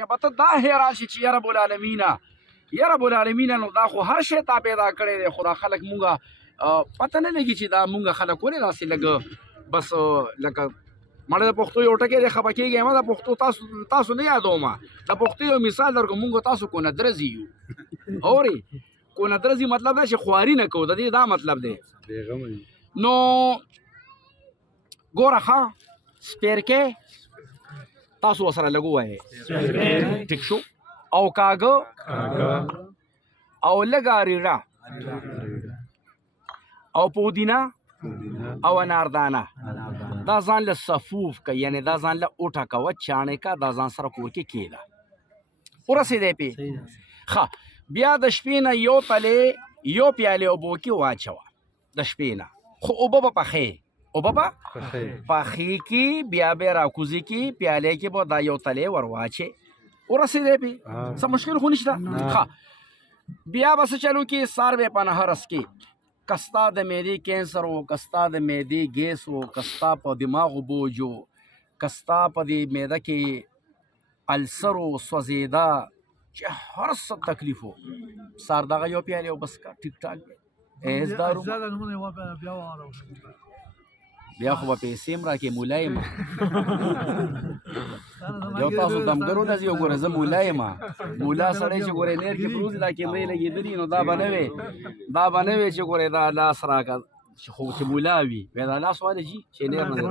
یا به ته دا حیران شي چې یا رب العالمینه یا رب العالمینه نو دا خو هر شی تا پیدا کړی دی خو دا خلک مونږه پته نه لګي چې دا مونږه خلک ولې داسې لږ بس لکه مړه د پښتو یو ټکی دی خفه کېږي ما د پښتو تاسو نه یادوم د پښتو یو مثال درکړم مونږ تاسو کو ندرزي یو اورې کو ندرزي مطلب دا چې خواري نه کوو د دې دا مطلب دی نو ګوره ښه سپیرکې تاسو ورسره لږ ووایئ ټیک شو او کاږه او لږه ریړه او پودینه او اناردانه دا ځان له صفوف که یعنی دا ځان له اوټه کوه چاڼې که دا ځان سره کور کې کېده ورسېدی پې ښه بیا د شپې نه یو تلې یو پیالې اوبو کې واچوه د شپې نه خو اوبه به پخې اوبه به پخې کې بیا به راکوزي کې پیالې کې به دا یو تلې ور واچې ورسېدی پې څه مشکل خو نشته ښه بیا به څه چلو کې سار به په نهرس کې کستا د معدې کینسر و کستا د معدې ګیس و کستا په دماغو بوج و کستا په دې معده کې السر و سوځېده چې هر څه تکلیف و سار دغه یو پیالې او بس کا ټیک ټاک دی ایز دارو بیا خو به پیسې م راکې مولا یم یو تاسو دمګرو نه ځي وګوره زه مولا یم مولا سړی چې ګورې نیر کې پروت دا کیمرې لګېدلي نو دا به نه وې چې ګورې دا لاس راکړه خو چې مولا وي بیا دا لاس والې جي چې نیر نه